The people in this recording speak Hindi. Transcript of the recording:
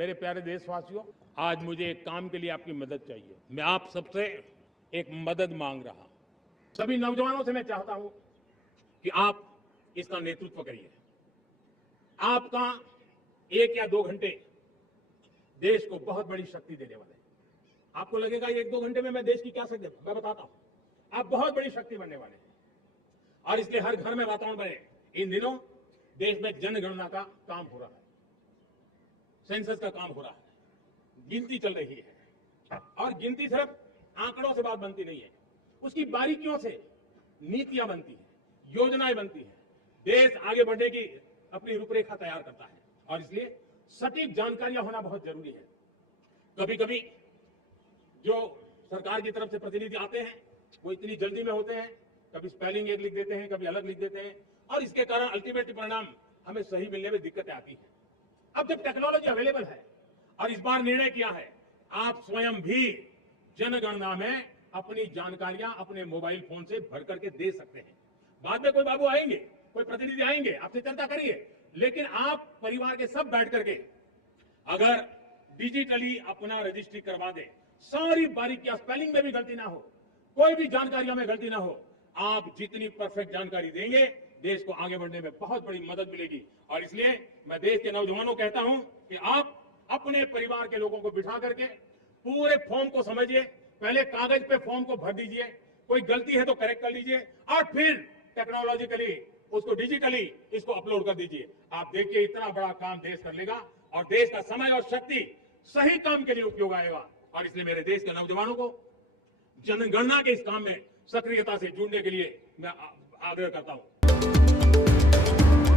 मेरे प्यारे देशवासियों, आज मुझे एक काम के लिए आपकी मदद चाहिए। मैं आप सबसे एक मदद मांग रहा हूं। सभी नौजवानों से मैं चाहता हूं कि आप इसका नेतृत्व करिए। आपका 1 या 2 घंटे देश को बहुत बड़ी शक्ति देने वाले हैं। आपको लगेगा 1-2 घंटे में मैं देश की क्या शक्ति, मैं बताता हूं। आप बहुत बड़ी शक्ति बनने वाले हैं और इसलिए हर घर में वातावरण बने। इन दिनों देश में जनगणना का काम हो रहा है, सेंसस का काम हो रहा है, गिनती चल रही है और गिनती सिर्फ आंकड़ों से बात बनती नहीं है, उसकी बारीकियों से नीतियां बनती है, योजनाएं बनती है, देश आगे बढ़ने की अपनी रूपरेखा तैयार करता है और इसलिए सटीक जानकारियां होना बहुत जरूरी है। कभी कभी जो सरकार की तरफ से प्रतिनिधि आते हैं वो इतनी जल्दी में होते हैं, कभी स्पेलिंग एक लिख देते हैं, कभी अलग लिख देते हैं और इसके कारण अल्टीमेट परिणाम हमें सही मिलने में दिक्कतें आती हैं। अब जब टेक्नोलॉजी अवेलेबल है और इस बार निर्णय किया है, आप स्वयं भी जनगणना में अपनी जानकारियां अपने मोबाइल फोन से भर करके दे सकते हैं। बाद में कोई बाबू आएंगे, कोई प्रतिनिधि आएंगे, आपसे चर्चा करिए, लेकिन आप परिवार के सब बैठ करके अगर डिजिटली अपना रजिस्ट्री करवा दे, सारी बारीकियां, स्पेलिंग में भी गलती ना हो, कोई भी जानकारियों में गलती ना हो, आप जितनी परफेक्ट जानकारी देंगे देश को आगे बढ़ने में बहुत बड़ी मदद मिलेगी। और इसलिए मैं देश के नौजवानों को कहता हूं कि आप अपने परिवार के लोगों को बिठा करके पूरे फॉर्म को समझिए, पहले कागज पे फॉर्म को भर दीजिए, कोई गलती है तो करेक्ट कर लीजिए और फिर टेक्नोलॉजिकली उसको डिजिटली इसको अपलोड कर दीजिए। आप देखिए इतना बड़ा काम देश कर लेगा और देश का समय और शक्ति सही काम के लिए उपयोग आएगा। और इसलिए मेरे देश के नौजवानों को जनगणना के इस काम में सक्रियता से जुड़ने के लिए मैं आग्रह करता हूं।